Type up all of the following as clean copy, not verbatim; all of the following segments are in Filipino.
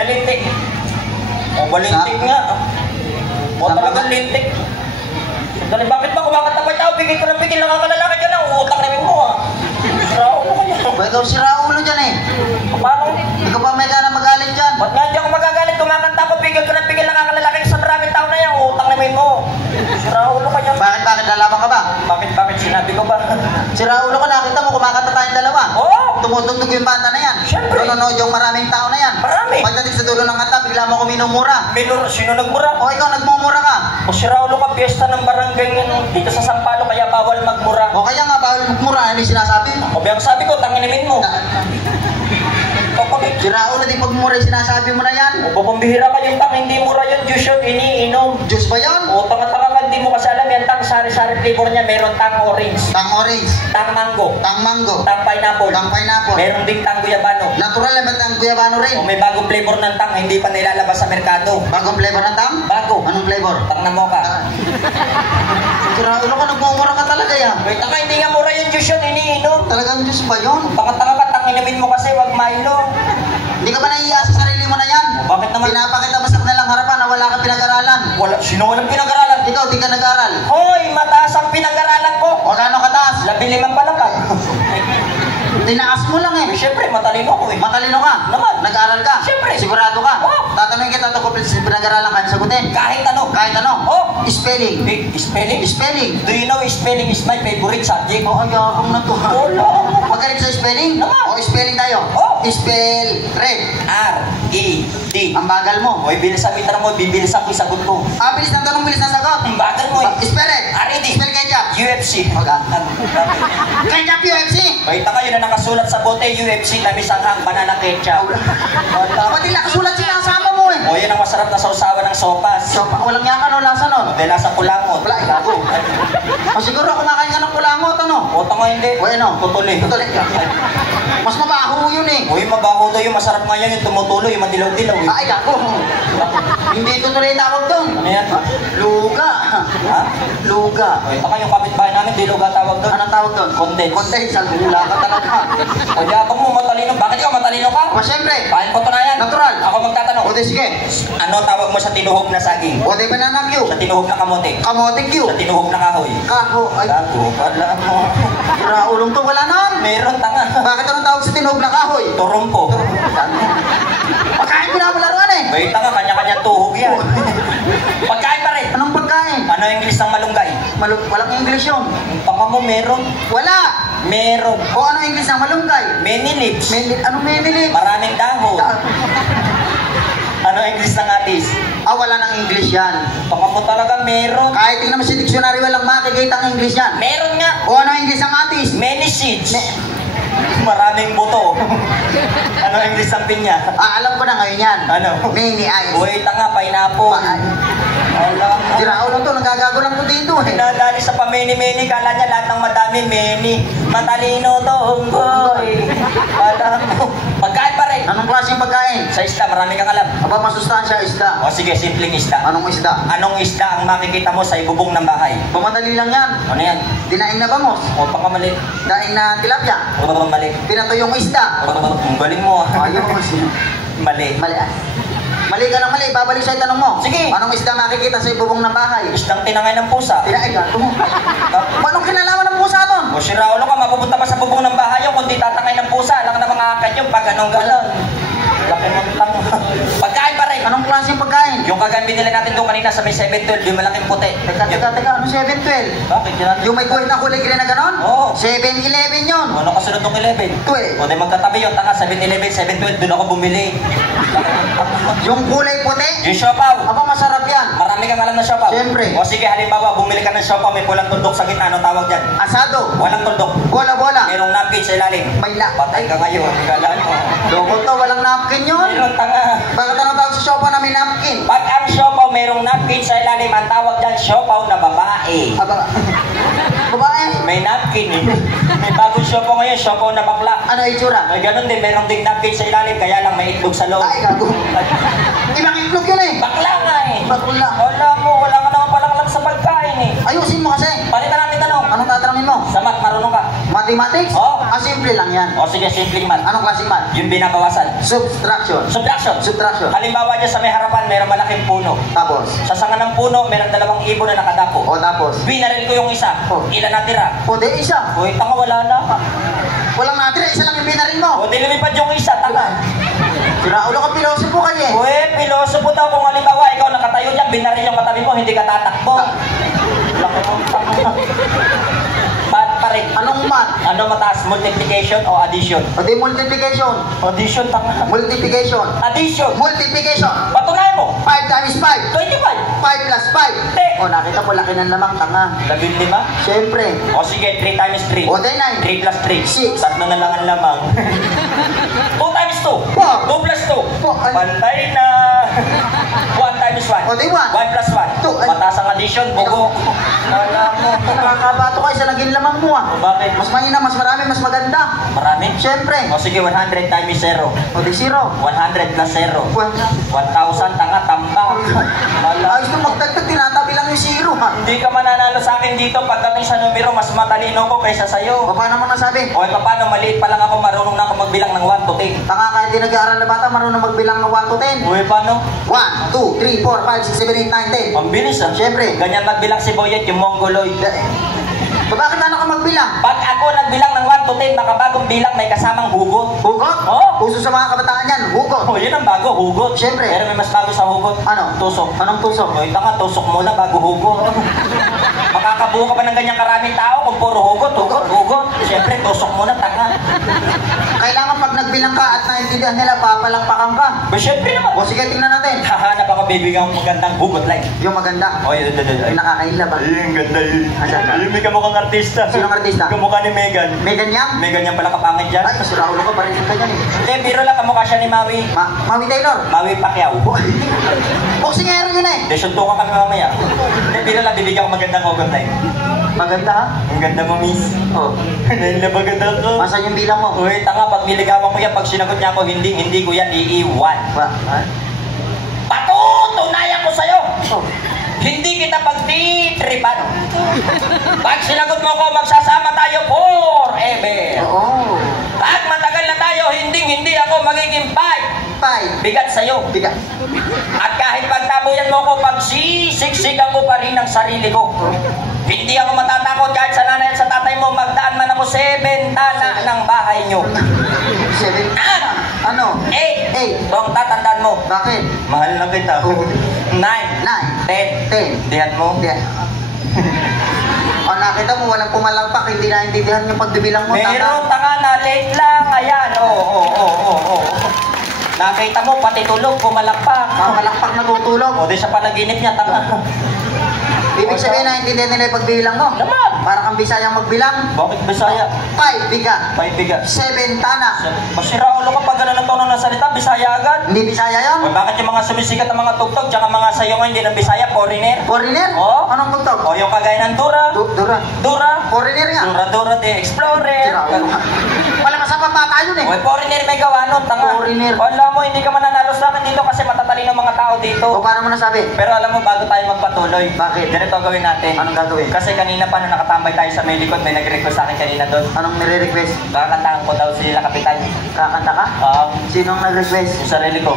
Lintik. O, balintik nga. O, talagang lintik. Dali, bakit ba kumakanta pa tao? Pigil ka ng pigil, nakakalalaki ka na. Utang namin mo, ha? Sirao mo kanya. Ba, ikaw sira ulo dyan eh. Paano? Hindi ka pa may gana magalit dyan. Ba't nga di ako magagalit? Kumakanta ko, pigil ka ng pigil, nakakalalaki sa maraming tao na yan. Utang namin mo. Sirao mo kanya. Bakit lalaban ka ba? Bakit sinabi ko ba? Sira ulo ka, nakita mo, kumakanta tayong dalawa. Oo. Tumutugtog yung banda na yan. Siyempre. Nanonood yung maraming tao na yan. Marami. Pagdating sa dulo ng kanta, bigla mo ako minumura. Sino nagmura? O ikaw, nagmumura ka. O Siraulo ka, piyesta ng barangay ngayon dito sa Sampalo, kaya bawal magmura. O kaya nga, bawal magmura, ano yung sinasabi? O biyang sabi ko, tanginimin mo. Sira ulo, di pagmura yung sinasabi mo na yan. O pambihira ka yung tang, hindi mura yun, juice yun, iniinom. Diyos ba yan? O tanga-tanga ka, hindi mo kasi alam yan, tang sari-sari flavor niya, meron tang orange, Tang orange, tang mango, tang mango, tang pineapple, tang pineapple. meron ding tang guyabano. Natural naman tang guyabano rin. O may bagong flavor ng tang, hindi pa nilalabas sa merkado. Bagong flavor ng tang? Bago. Anong flavor? Tang na mocha. Sira ulo ka, nagmumura ka talaga yan. Wait, tanga, hindi nga mura yung juice yun, iniinom. Talagang Diyos ba yun? Tanga-tanga ka, tanginimin mo kasi, wag Milo. Hindi ka ba naiiya sa sarili mo na yan? Bakit naman? Pinapakita mo sa kanilang harapan na wala kang pinag-aralan. Sino walang pinag-aralan? Ikaw, di ka nag-aral. Hoy, mataas ang pinag-aralan ko. O gaano kataas? 15 palakad. Tinaas mo lang eh. Siyempre, matalino ako eh. Matalino ka? Naman. Nag-aral ka? Siyempre. Sigurado ka? Oo. Tatanungin kita ito kung pinag-aralan ka, sagutin. Kahit ano. Kahit ano? Oh. Spelling. Spelling? Spelling. Do you know spelling is my favorite subject? O, ayakang na to ha. Wala. Magaling sa spelling? Naman. O, spelling tayo. Oh. Spell, red. R-E-D. Ang bagal mo. Hoy, bilis ang mitra mo, bibilis ang isagot ko. Bilis ng tanong, bilis ng sagot. Ang bagal mo eh. Spell red. R-E-D. Spell ketchup. UFC. Ketchup UFC. Hoy, taka yun na nakasulat sa bote, UFC, tamis ang banana ketchup. Pati nakasulat sinasama mo eh. O, yan ang masarap na sausawan ng sopas. So, walang yakan o lasa nun. Dahil nasa kulangot. Wala, ilago. O siguro kumakain ka ng kulangot, ano? O, tanga hindi. O, ano? Tutuloy. Tutuloy ka. Mas mabaho yun eh. Uy, mabaho daw yung masarap nga yan, yung tumutuloy, yung madilaw-dilaw. Eh. Ay, ako. Hindi tutuloy tawag doon. Ano yan? Luga. Ha? Luga. Uy, taka yung kapitbahay namin, diluga tawag doon. Anong tawag doon? Condense. Condense. Lula ka talaga. O, yabang mo, matalino. Bakit ikaw matalino ka? O, siyempre. Pahin ko to na yan. Natural. Ako magtatanong. O, di sige. Ano tawag mo sa tinuhog na saging? O, di banana Q. Sa tinuhog na kamote? Kamote Q. Sa tinuhog na kahoy? Kako. Ay, Gago, wala mo. raulong to. Wala na. Meron, tanga. Bakit anong tawag sa tinog na kahoy? Turumpo. Pagkain pinapalaruan eh. Bay, tanga, kanya-kanya tuhog yan. Pagkain pa rin. Anong pagkain? Ano yung English ng malunggay? Walang English yun. Tanga mo, meron. Wala. Meron. O anong English ng malunggay? Many lips. Anong menilit? Maraming dahon. Ano ang English ng atis? Wala ng English yan. Tanga mo talaga, meron. Kahit tingnan mo sa dictionary, walang makikita ang English yan. Meron nga. O anong English ng atis? Many seeds. Maraming buto. Ano ang English ng pinya? Alam ko na ngayon yan. Ano? Many eyes. Uy, tanga, pineapple. Alam mo. Sirao lang to, nagagago lang to dito eh. Pinadali sa pamini-mini, kala niya lahat ng madami, many. Matalino to, unggoy. Alam mo. Pagkain pa rin. Anong klaseng pagkain? Sa isda, marami kang alam. Aba, masustansya isda. O sige, simpleng isda. Anong isda? Anong isda ang makikita mo sa ibubong ng bahay? Pamadali lang yan. Ano yan? Dinaing na bangos. O pagkamali. Daing na tilapia. O mali. Pinatuyong isda. Ang galing mo. Ayos. Mali. Mali. Mali ka ng mali. Babalik sa'yo tanong mo. Sige. Anong isda makikita sa ibubong ng bahay? Isdang tinangay ng pusa. Dinaing ka. Anong kinalaman ng pusa doon? O si Raulo ka, mapupunta pa sa bubong ng bahay yung kundi tatangay ng pusa. Alam ka na mga akad yung pag anong galon. Laki mo lang. Pagkain pa rin. Anong klaseng pagkain? Yung kagan binili natin doon kanina sa may 712, yung malaking puti. Teka. Ano 712? Bakit yun? Yung may kuwit na kulay green na ganon? Oo. 7-Eleven yun. Ano kasunod ng 11? 12. O di magkatabi yun, tanga 7-11, 712, doon ako bumili. Yung kulay puti? Yung siopaw. Aba, masarap yan. Marami kang alam na siopaw. Siyempre. O sige, halimbawa, bumili ka ng siopaw, may pulang tuldok sa gitna, anong tawag dyan? Asado. Walang tuldok. Bola-bola. Merong napkin sa ilalim. May la. Patay ka ngayon, galaan mo. Loko to, walang napkin yun. Meron tanga. Bakit ano tawag sa siopaw na may napkin? Pag ang siopaw merong napkin sa ilalim, ang tawag dyan siopaw na babae. Aba, babae. May napkin eh. May bagong siopaw ngayon, siopaw na bakla. Ano itsura? May ganun din, merong ding napkin sa ilalim, kaya lang may itlog sa loob. Ay, gago. Ibang itlog yun eh. Bakla nga eh. Bakla. Wala mo, wala ka naman palang alam sa pagkain eh. Ayusin mo kasi. Palitan natin tanong. Anong tatanungin mo? Sa mat, marunong ka? Mathematics? Oo. simple lang yan. O sige, simpleng math. Anong klaseng math? Yung binabawasan. Subtraction. Subtraction. Subtraction. Halimbawa dyan sa may harapan, mayroong malaking puno. Tapos? Sa sanga ng puno, mayroong 2 ibon na nakadapo. O tapos? Binaril ko yung isa. Oh. Ilan natira? O di isa. Uy, tanga, wala na. Walang natira, isa lang yung binarin mo. O, di lumipad yung isa, tanga. Sinaulo ka pilosopo ka niya. Uy, pilosopo daw kung halimbawa, ikaw nakatayo dyan, binaril yung katabi mo, hindi ka tatakbo. Laki mo, tanga. Ba't pa rin? Anong math? Ano mataas? Multiplication o addition? O di multiplication. Addition, tanga. Multiplication. Addition. Multiplication. Patunayan mo. 5 times 5. 25. 5 plus 5. Hindi. O nakita mo laki ng lamang tanga. 15. Siyempre. O sige, 3 times 3. O di 9. 3 plus 3. 6. Tatlo na lang ang lamang. 2 times 2. 4. 2 plus 2. Pantay na. 1 times 1. O di 1. 1 plus 1. 2. Mataas ang addition, bugo. Wala mo. Nakakabato ka sa naging lamang mo ah. O bakit? Mas mahina, mas marami, mas maganda. Marami? Siyempre. O sige, 100 times 0. O di 0. 100 plus 0. Well, 1,000, tanga, tambak. Wala. ayos nung magdagdag, tinatabi lang yung 0 ha. Hindi ka mananalo sa akin dito pagdating sa numero, mas matalino ko kaysa O sa'yo. paano mo nasabi? O paano, maliit pa lang ako, marunong na ako magbilang ng 1 to 10. Tanga kahit di nag-aaral na bata, marunong magbilang ng 1 to 10. Uy, paano? 1, 2, 3, 4, 5, 6, 7, 8, 9, 10. Ang bilis ah. Siyempre. Ganyan magbilang si Boyet, yung Mongoloid. Bakit ano ka magbilang? Pag ako nagbilang ng 1 to 10, makabagong bilang may kasamang hugot. Hugot? Oo. Uso sa mga kabataan yan, hugot. Oh, yun ang bago, hugot. Siyempre. Pero may mas bago sa hugot. Ano? Tusok. Anong tusok? Uy, tanga, tusok muna bago hugot. Makakabuo ka pa ng ganyang karaming tao kung puro hugot, hugot, hugot. Siyempre, tusok muna, tanga. Kailangan pag nagbilang ka at naintindihan nila, papalakpakan ka. Ba, siyempre naman. O sige, tingnan natin. Hahanap ako bibigyan ng magandang hugot like. Yung maganda. Oh, yun. Yung nakakaila ba? Ay, ang ganda yun. Asan ka? Yung may kamukhang artista. Sinong artista? Kamukha ni Megan. Megan Yang? Megan yan pala kapangit dyan. Ay, masura ulo ka, parinig ka dyan eh. Hindi, biro lang kamukha siya ni Maui. Mami Taylor? Maui Pacquiao. Boxingero yun eh. Hindi, suntukan kami mamaya. Hindi, biro lang bibigyan ko magandang hugot like. Maganda ha? Ang ganda mo, miss. Oh. Dahil na maganda ko. Masan yung bilang mo? Uy, tanga, pag niligawan ko yan, pag sinagot niya ako, hindi ko yan iiwan. Ha? Patutunayan ko sa'yo! Oh. Hindi kita pagtitripan. Pag sinagot mo ko, magsasama tayo forever. Oo. Pag matagal na tayo, hindi ako magiging Five. bigat sa'yo. Bigat. At kahit pagtabuyan mo ko, pagsisiksikan ko pa rin ang sarili ko. Hindi ako matatakot kahit sa nanay at sa tatay mo, magdaan man ako 7 tana ng bahay nyo. 7. At Ano? 8. 8. Ito ang tatandaan mo. Bakit? Mahal na kita. Oo. 9. 9. 10. 10. Diyan mo. Hindi. O nakita mo, walang pumalakpak, hindi naintindihan yung pagbibilang mo. Meron tanga na late lang. Ayan. Oo. Nakita mo, pati tulog, pumalakpak. Pumalakpak nagutulog. O, di sa panaginip niya, tanga. Ibig sabihin naintindihan nila yung pagbibilang mo. Naman. Para kang Bisayang magbilang. Bakit Bisaya? 5 bigat. Paibigan. 7 tana. Masira ulo ka pag gano'n ang tono ng salita, Bisaya agad. Hindi Bisaya O, yun? bakit yung mga sumisikat ng mga tugtog, tsaka mga sayo hindi ng Bisaya, foreigner? Foreigner? Oo. Anong tugtog? O, yung kagaya ng Dura. Dura. Dura. Foreigner nga. Dura the Explorer. Wala masama bata yun eh. O, foreigner may gawa nun, tanga. Foreigner. Wala mo, hindi ka mananalo sa akin dito kasi matatalino mga tao dito. O paano mo nasabi? Pero alam mo, bago tayo magpatuloy, Bakit? ganito ang gawin natin. Anong gagawin? Kasi kanina pa nung nakatambay tayo sa may likod, may nag-request sa akin kanina doon. Anong nire-request? Kakantahan ko daw sila Kapitan. Kakanta ka? Sinong nag-request? Yung sarili ko.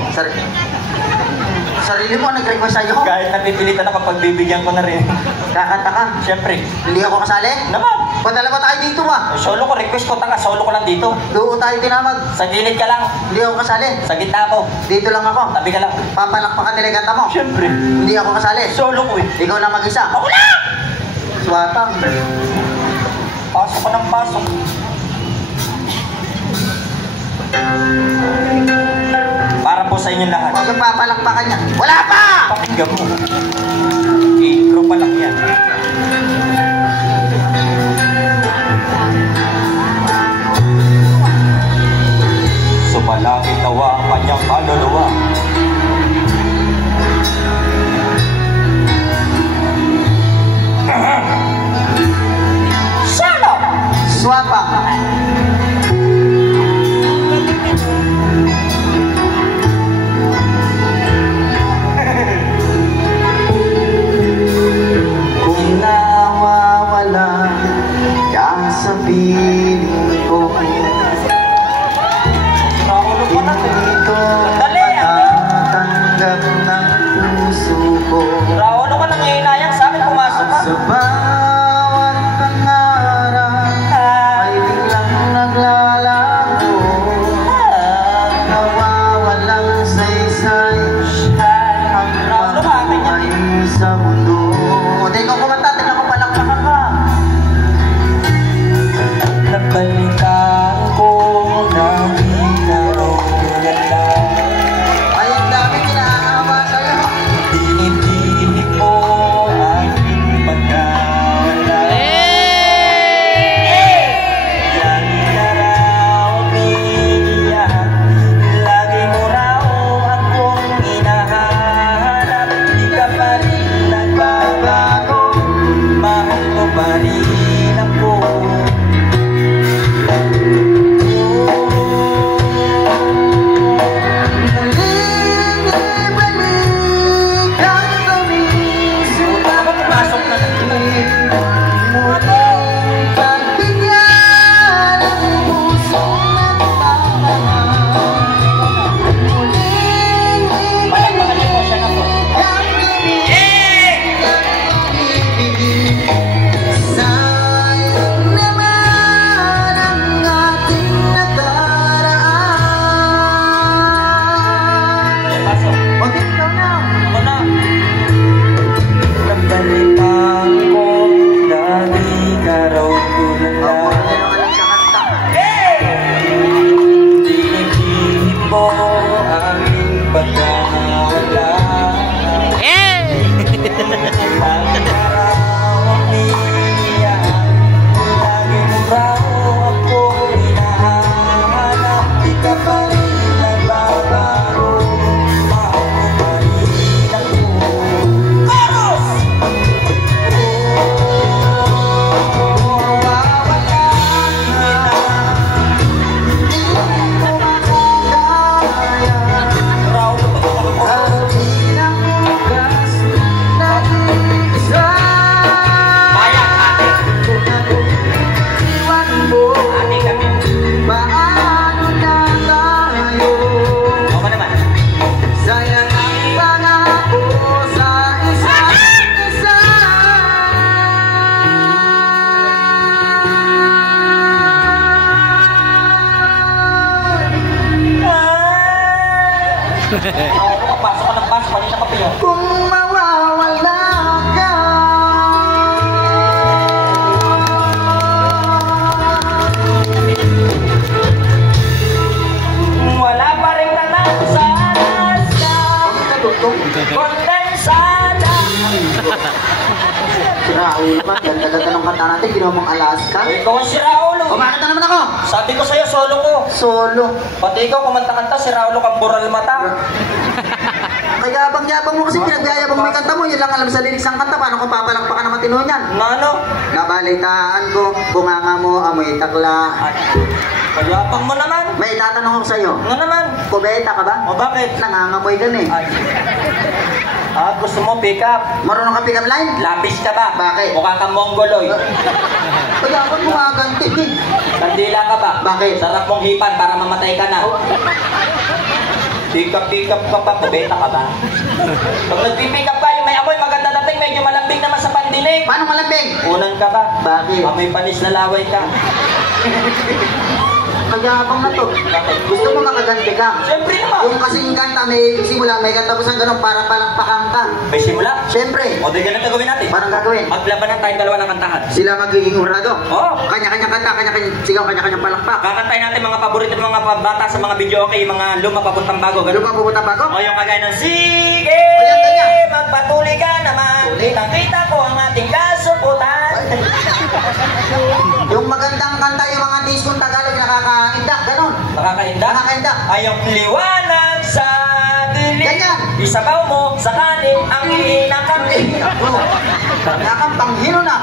Sarili mo ang nag-request sa'yo? Kahit napipilitan ako, pagbibigyan ko na rin. Kakanta ka? Siyempre. Hindi ako kasali? Naman. Padala ba tayo dito ah? Solo ko, request ko, tanga, solo ko lang dito. Doon tayo tinawag. Sa gilid ka lang. Hindi ako kasali. Sa gitna ako. Dito lang ako. Tabi ka lang. Papalakpakan nila yung kanta mo. Siyempre. Hindi ako kasali. Solo ko eh. Ikaw lang mag-isa. Ako lang! Swatang. Pasok ko ng pasok. Para po sa inyong lahat. Huwag yung papalakpakan niya. Wala pa! Pakinggan mo. Intro pa lang yan. Sumalangit nawa ang kanyang kaluluwa. Shalom! Swapang. Kung ko aming pagkawala. Ang araw umiiyak, laging raw ako hinahanap. Di ka pa rin nagbabago, mahal mo pa rin ako. Chorus! Ako, pasok ka ng pasok, kanina ka pa yun. Kung mawawala ka, Wala pa rin tanang sa Alaska, kondensada. Raul ba? Ganda-ganda ng kanta natin, ginawa mong Alaska. Ikaw ang si Raulo. Kumakanta naman ako. Sabi ko sa'yo, solo ko. Solo. Pati ikaw kumanta-kanta, si Raulo kang bural mata. Kayabang-yabang mo kasi pinagyayabang mo yung kanta mo, yun lang alam sa lyrics ng kanta, paano kung papalakpakan na matino niyan? Na ano? Nabalitaan ko, bunganga mo, amoy takla. Kayapang mo naman. May tatanong ako sa'yo, Ano naman? kubeta ka ba? O bakit? Nangangamoy ka na eh. Ay. Gusto mo pick up? Marunong ka pick up line? Lapis ka ba? Bakit? Mukha kang mongoloy. Kayabang mo ganti eh. Kandila ka ba? Bakit? Sarap mong hipan para mamatay ka na. Pick up ka pa, kubeta ka ba? Pag nagpipick up ka, yung may amoy maganda dating, medyo malambing naman sa pandinig. Paano malambing? Unan ka ba? Bakit? Amoy panis na laway ka. Kayabang na to. Gusto mo makaganti ka? Siyempre naman. Yung kasing kanta, may simula, may kanta pa siyang ganun para palakpakan ka. May simula. Siyempre. O, di ganito gawin natin. Parang gagawin. Maglaban na tayong dalawa ng kantahan. Sila magiging hurado. Oo. Kanya-kanya kanta, kanya-kanya sigaw, kanya-kanya palakpak. Kakantayin natin mga paborito ng mga bata sa mga video okay, mga luma papuntang bago. Ganun pa pupunta ba ako? O yung kagaya ng sige, Ayan, ganyan. magpatuloy ka naman. Kitang-kita ko ang ating kasuputan. Yung magandang kanta, yung mga diskong Tagalog nakakaindak, ganun. Nakakainda? Nakakaindak. Ay yung liwanag sa dilim. Ganyan. Isabaw mo sa kanin ang hinakangin. Nakang panghino na.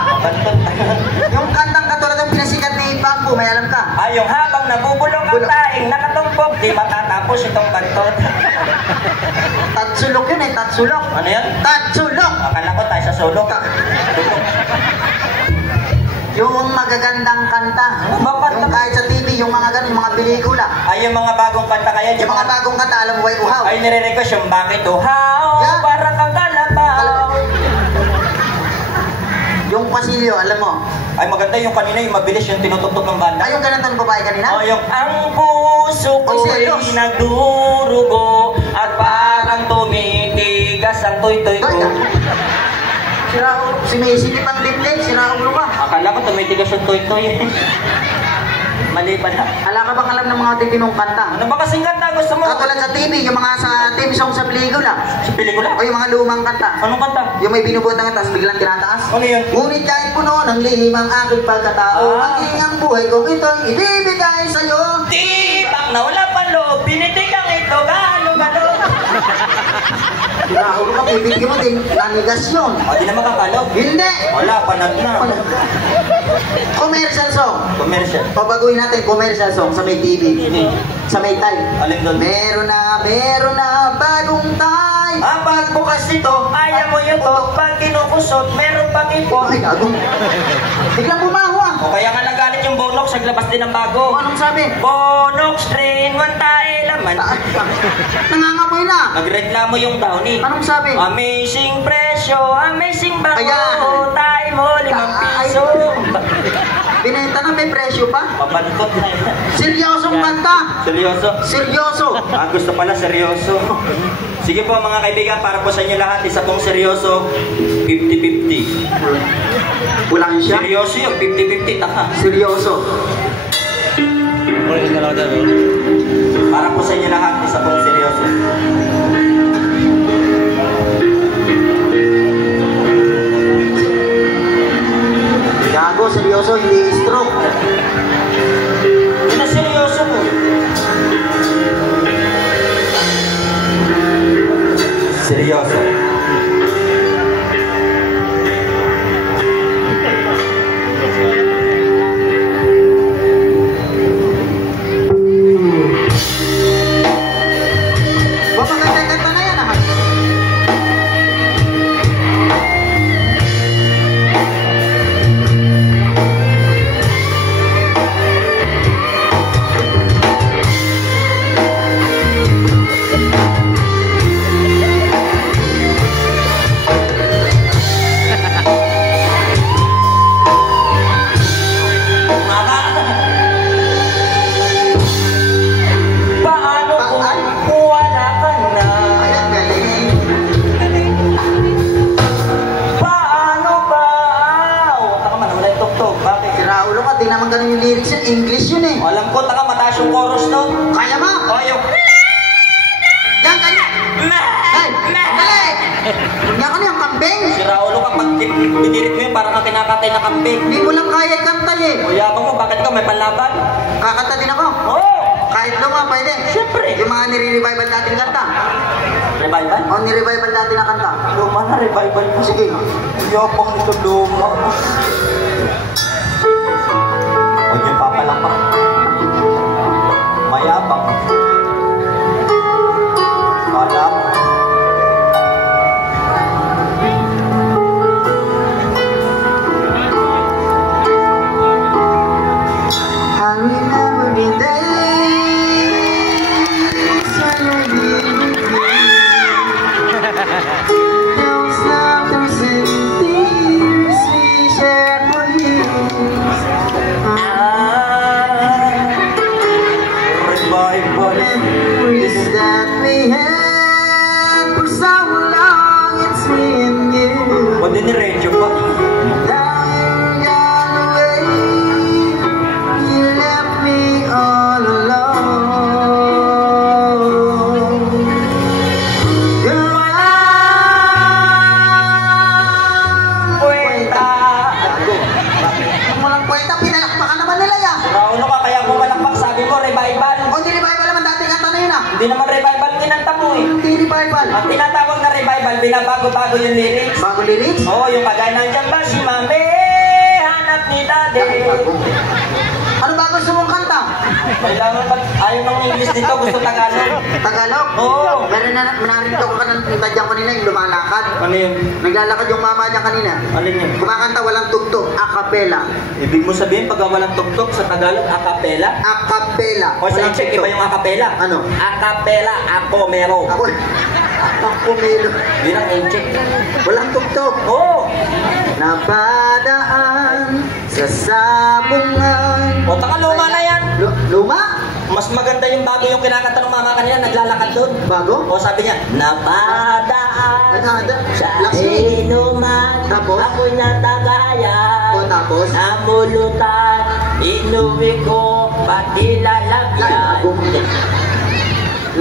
Yung kantang katulad ng pinasikat ni Bambo, may alam ka? Ay yung habang nabubulong ang taing nakatumpok, di matatapos itong bantot. Tatsulok yun eh, tatsulok. Ano yan? Tatsulok! Akala ko tayo sa solo. Yung magagandang kanta. Bakit? Yung kahit sa TV, yung mga ganun, yung mga pelikula. Ay yung mga bagong kanta kaya. Yung mga bagong kanta, alam mo ba yung uhaw? Ay nire-request yung bakit uhaw, Yeah. para kang kalabaw. Yung pasilyo, alam mo. Ay maganda yung kanina, yung mabilis yung tinututok ng banda. Ay, yung ganun babae kanina? O yung ang puso Ay, ko'y serious? nagdurugo at parang tumitigas ang toy-toy ko. Ay, sinisikip ang lip-lip, sinaulo ka. Akala ko tumitigas yung toy-toy. Mali pala. Hala ka bang alam ng mga titinong kanta? Ano ba kasing kanta gusto mo? Katulad sa TV, yung mga sa team song sa pelikula. Sa pelikula? O yung mga lumang kanta. Anong kanta? Yung may binubuhat ng taas, biglang tinataas. Ano yun? Ngunit kahit puno ng lihim ang aking pagkatao, maging ang buhay kong ito'y ibibigay sa'yo. Tibak na wala pang loob, pinitikang ito, galo-galo. Sinaulo ka, bibigyan mo din, nanigas yun. O, di na makakalog. Hindi! Wala, panag na. Commercial song. Commercial. Pabaguhin natin commercial song sa may TV. Hindi. Sa may time. Alin doon? Meron na bagong time. Ang pagbukas nito, ayaw mo yun to. Pag kinukusot, meron pang ipon. Ay, gagong. Biglang bumaho ah. O kaya nga nagalit yung Bonox, naglabas din ng O, bago. anong sabi? Bonox, train, one tae laman. Nangangamoy na. Nagreklamo yung Downy. Anong sabi? Amazing presyo, amazing bago. Ayan. Tayo mo, 5 piso. Binenta na, may presyo pa. Pabantot na yun. Seryosong kanta. Seryoso? Seryoso. Gusto pala seryoso. Sige po mga kaibigan, para po sa inyo lahat, isa pong seryoso, 50-50. Walang siya. Seryoso yung 50-50, taka. Seryoso. Para Para po sa inyo lahat, isa pong seryoso. Gago, seryoso, hindi stroke. Yun na seryoso mo. Seryoso. Mapagkakanta na yan, ah. Paano kung wala ka na? Ayan, galing. Paano ba? Taka man, wala yung tugtog. Bakit? Si Raulo ka, di naman ganun yung lyrics yun. English yun eh. Alam ko, taka mataas yung chorus nun. Kaya mo? O, yung... Yan, kanya. Hey, dali! Yan ka na yung kambing. Si Raulo, kapag binirit mo yun, parang kang kinakatay na kambing. Hindi mo lang kaya kanta eh. O, yabang ko, bakit ka may panlaban? Kakanta din ako. Oo! Kahit luma, pwede. Siyempre. Yung mga nire-revival natin kanta. Revival? O, ni-revival natin na kanta. Luma na, revival po. Sige. Yabang ito, luma. Huwag niyo papalapak. Mayabang. Kala mo. I remember the days when we lived with you. Those laughs and tears we shared for years. Revival. Memories that we had for so long, it's me and you. Pwede ni Renjo pa. Now you're gone away, you left me all alone. You're Kwenta. Kung walang kwenta, pinalakpakan naman nila yan. Raulo ka, kaya pumalakpak, sabi mo, revival. O, di revival naman dati kanta na yun ah. Hindi naman revival kinanta mo eh. Hindi revival. Ang tinatawag na revival, binabago-bago yung lyrics. Bago lyrics? Oo, yung kagaya nandiyan ba si Mami, hanap ni Daddy. Ano ba gusto mong kanta? Kailangan ba, ayaw ng English dito, gusto Tagalog. Tagalog? Oo. Meron na, narito ko ka ng dyan kanina yung lumalakad. Ano yun? Naglalakad yung mama niya kanina. Alin yun? Kumakanta walang tugtog, a cappella. Ibig mo sabihin, pag walang tugtog sa Tagalog, a cappella? A cappella. O sa Incheck, iba yung a cappella? Ano? A cappella, ako mero. Ako, pumilo. Yun ang Incheck. Walang tugtog. Oo. Napadaan sa sabungan. O, taka luma na yan. Luma? Mas maganda yung bago yung kinakanta ng mama kanina, naglalakad doon. Bago? O sabi niya, napadaan Nagada. sa Lasing. inuman, Tapos? ako'y natagayan. O tapos? Namulutan, inuwi ko, pati lalagyan.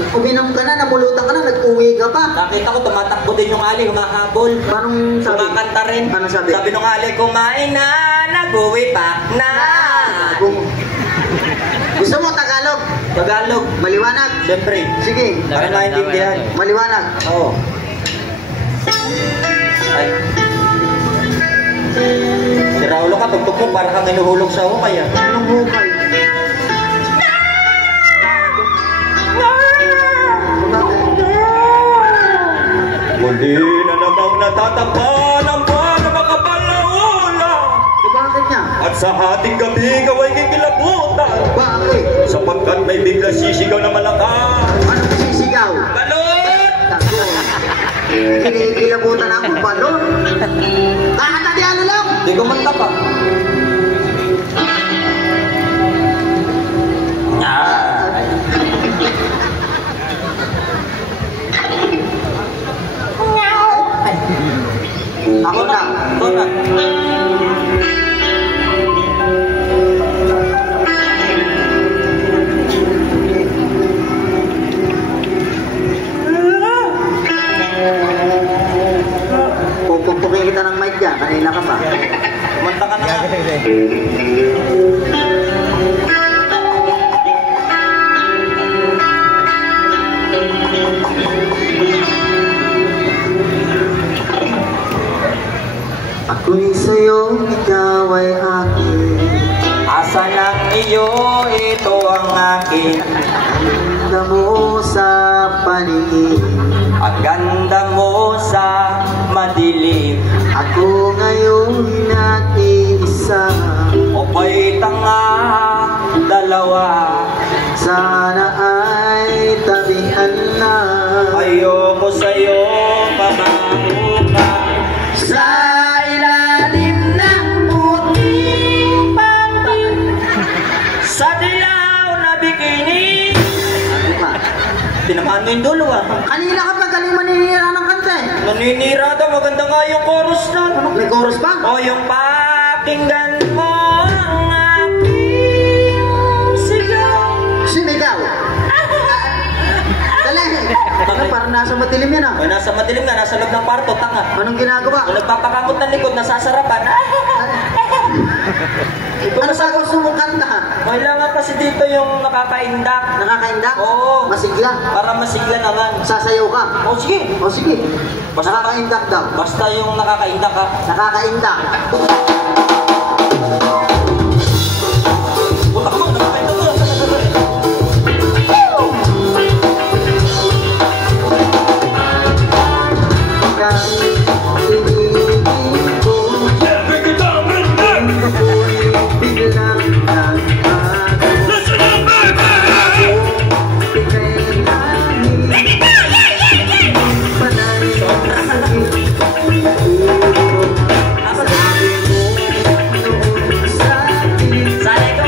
Uminom ka na, namulutan ka na, nag-uwi ka pa. Nakita ko, tumatakbo din yung ali, humahabol. Anong sabi? Kumakanta rin. Ano sabi? Sabi nung ali, kumain na, nag-uwi pa na. Gusto mo Tagalog? Tagalog. Maliwanag? Siyempre. Sige. Para naintindihan. Maliwanag. Oo. Ay. Si Raulo ka, tugtog mo, para kang inuhulog sa hukay ah. Anong hukay? Muli na namang natatakpan ang buwan na makapal na ulan. Bakit niya? At sa ating gabi, gaway kikilabutan. Bakit? Sapagkat may bigla sisigaw na malakas. Anong sisigaw? Balot! Tako. Kinikilabutan ako, balon. Kakanta di ano lang? Di kumanta pa. Ako na. Ito na. Ako'y sa'yo, ikaw ay akin. Asa ng iyo, ito ang akin. Ganda mo sa paningin, Ang ganda mo sa madilim. ako ngayon nag-iisa. O ba'y tanga, dalawa. Sana ay tabihan na. Ayoko sa'yo, mamamuka. Sa ilalim ng puting pantin. Sa dilaw na bikini. Ano ba? Tinamaan mo yung dulo ah. Kanina ka pa galing maninira ng kanta eh. Naninira daw, maganda nga yung chorus nun. May chorus ba? O yung pakinggan mo ang aking sigaw. Sinigaw. Dali. Ano, parang nasa matilim yan ah. O nasa madilim nga, nasa loob ng kwarto, tanga. Anong ginagawa? Kung nagpapakamot ng likod, nasasarapan. Ano sa gusto mong kanta? Kailangan kasi dito yung nakakaindak. Nakakaindak? Oo. Masigla? Para masigla naman. Sasayaw ka? O sige. O sige. Basta- Nakakaindak daw. Basta yung nakakaindak ha. Nakakaindak. Putak mo, nakakaindak ko. Sanay ko.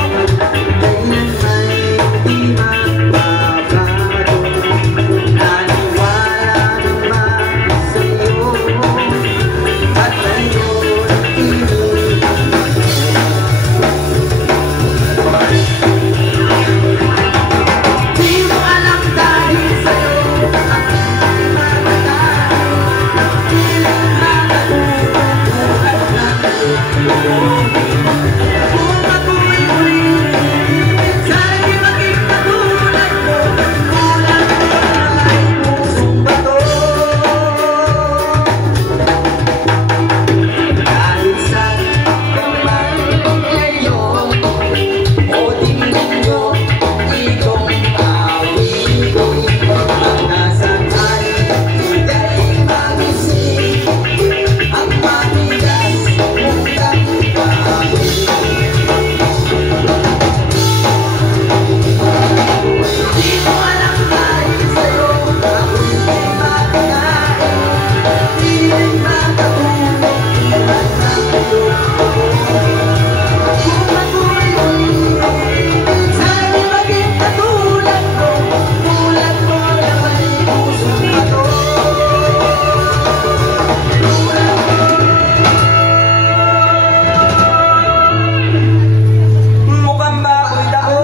Mukhang baboy ako.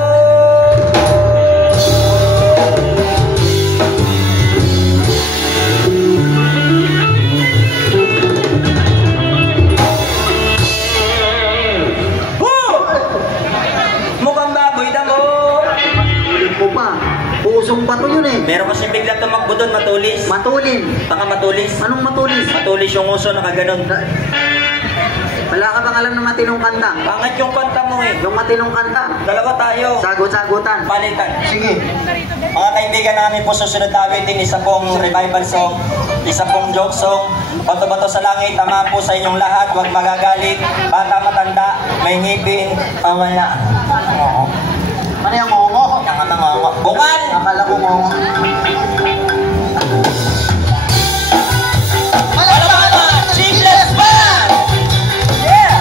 Mukhang baboy damo. Ulit mo pa. Pusong bato yun eh. Meron kasi bigla tumakbo doon, matulis. Matulin. Tanga matulis. Anong matulis? Matulis yung uso, nakaganon. Wala ka bang alam na matinong kanta? Pangit yung kanta mo eh. Yung matinong kanta. Dalawa tayo. Sagot-sagutan. Palitan. Sige. Mga kaibigan namin po, susunod namin din isa pong revival song, isa pong joke song. Bato-bato sa langit, tama po sa inyong lahat, huwag magagalit. Bata matanda, may ngipin, wala. Oo. Ano yung ngongo? Yang nga nga. Bungal! Akala ko ngongo. Palakpakan! Seamless Band! Yeah!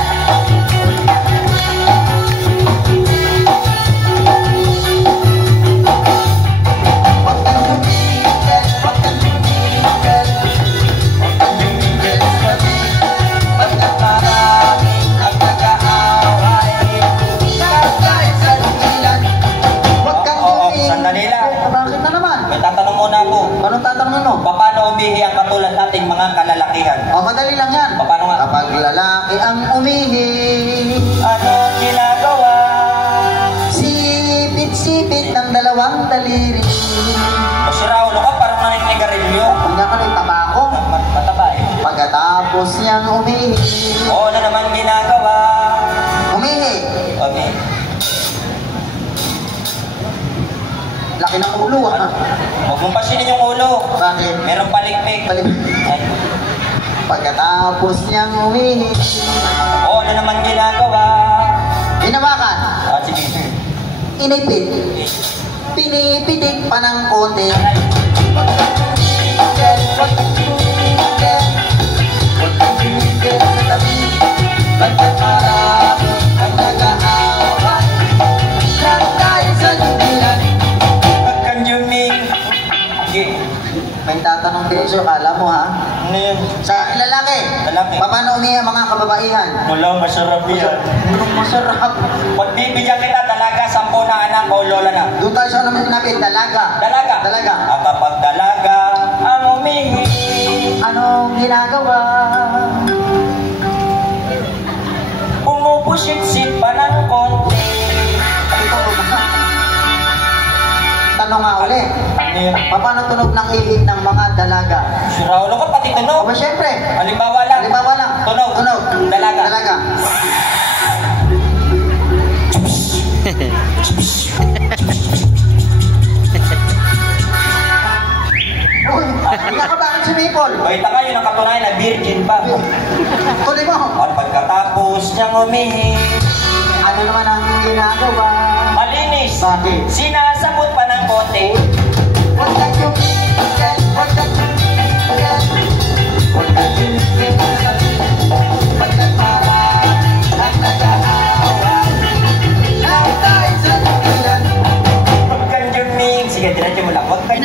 Sandali lang. Bakit na naman? May tatanong muna ako. Anong tatanungin mo? Paano umihi ang katulad nating mga kalalakihan? O, madali lang yan. Paano nga? Kapag lalaki ang umihi, Ano ginagawa? sipit-sipit ng dalawang daliri. O si Raulo ka, parang Pagkatapos niyang umihi. O ano naman ginagawa? Umihi. Okay. Laki ng ulo ah. Huwag mong pasinin yung ulo. Bakit? Merong palikpik. Ay. Pagkatapos niyang umihi. O ano naman ginagawa? Hinawakan. Ah, sige. Inipit. Pinipitik pa ng konti. May tatanong din sir, kala mo ha? Ano yun? Sa lalaki, Lalaki. paano umihi ang mga kababaihan? Wala, masarap yan. Masarap. Pagbibigyan kita dalaga, 10 na anak o lola na. Doon tayo sa naman sinabi, dalaga. Dalaga. Dalaga. At kapag dalaga, ang umihi. Anong ginagawa? Pumupusit-sit pa ng konti. Ito, tanong nga ulit. Ano yun? Paano tunog ng ihip ng mga dalaga? Si Raulo ka pati tunog. Aba, syempre. Halimbawa lang. Halimbawa lang. Tunog. Tunog. Dalaga. Dalaga. Uy, nakabakit si Maple? Baita kayo ng katunayan na virgin pa. Tuloy mo. At pagkatapos niyang umihi, Ano naman ang ginagawa? malinis. Bakit? Sinasabot pa ng konti. What that you get? What that you get? What that you get? Pagkatapos ang nag-aawa. Lahat tayo sa tugilan. Huwag kang juming. Sige, diretso mo lang. Huwag kang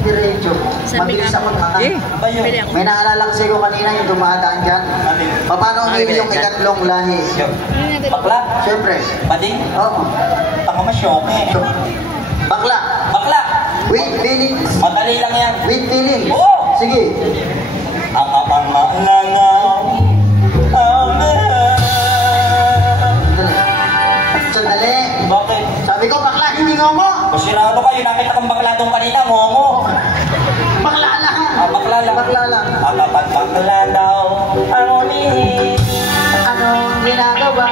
Diretso. Mabilis ang magkaka. Ba yun? May naalala ko sa iyo kanina yung dumadaan dyan. Paano umihi yung ikatlong lahi? Bakla? Siyempre. Bading? Oo. Tanga masyoke. Bakla. Bakla! With feelings. Madali lang yan. With feelings. Oo. Sige. Ang apang maangangaw. Sandali. Bakit? Sabi ko, bakla, hindi ngongo. Kung sinado kayo, nakita kang bakla doon kanina, ngongo. Bakla lang. Bakla lang. Bakla lang. Ang kapag bakla daw, ang umihi. Anong ginagawa?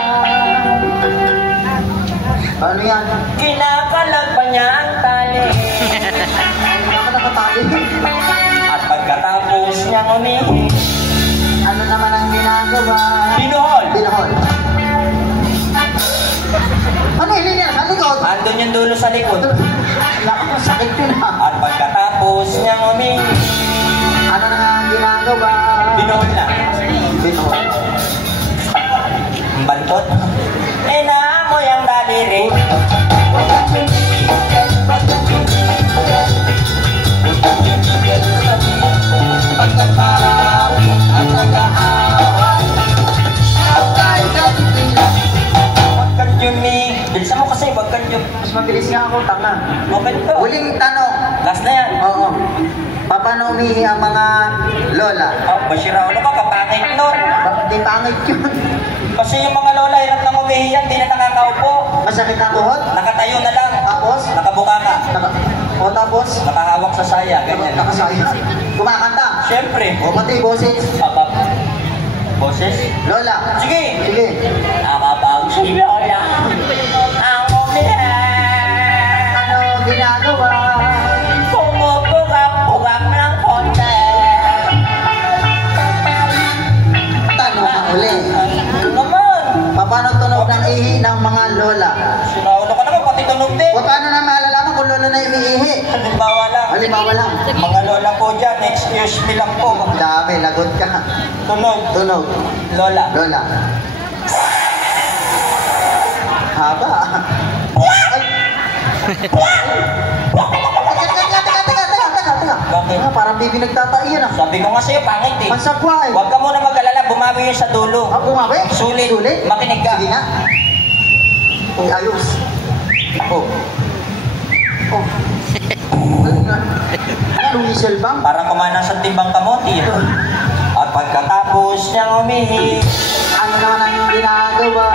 Paano yan? Kinakalag pa niya ang tali. Baka nakatali. At pagkatapos niyang umihi, Ano naman ang ginagawa? binuhol. Binahol. Ano yun yan? Sa likod? Andun yung dulo sa likod. Wala, sakit din ha. At pagkatapos niyang umihi, Ano na ang ginagawa? binuhol na. Binahol. Ang bantot. Inaamoy ang daliri. Huwag kang juming. Bilisan mo kasi, huwag kang juming. Mas mabilis nga ako, tanga. Okay to. Huling tanong. Last na yan. Oo. Paano umihi ang mga lola? Oh, Bashira, ano ka, kapangit nun. Di pangit yun. Kasi yung mga lola, hirap nang umihi yan, di na nakakaupo. Masakit ang tuhod? Nakatayo na lang. Tapos? Nakabuka ka. O tapos? Nakahawak sa saya, ganyan. Nakasaya. Kumakanta. Siyempre. O pati boses. Abab. Boses? Lola. Sige. Sige. Nakabang si Lola. Ang umihi. Ano ginagawa? Pumupugak-pugak ng konti. Tanong na uli. Ano naman? Paano tunog ng ihi ng mga lola? Sinaulo ka naman, pati tunog din. O paano na malalaman kung lola na umiihi? Halimbawa lang. Halimbawa lang. Mga lola po dyan, excuse me lang po. Ang dami, lagot ka. Tunog. Tunog. Lola. Lola. Haba. Ay. Teka. Bakit? Ah, parang bibi nagtataiyan ah. Sabi ko nga sa'yo, pangit eh. Mansagwa eh. Huwag ka muna mag-alala, bumawi yun sa dulo. Ah, bumawi? Sulit. Sulit? Makinig ka. Sige nga. Uy, ayos. Oh. Oh. Ano nga? Ano, whistle bang? Parang kumanang sa timbang kamote. At pagkatapos niyang umihi, Ano naman ang ginagawa?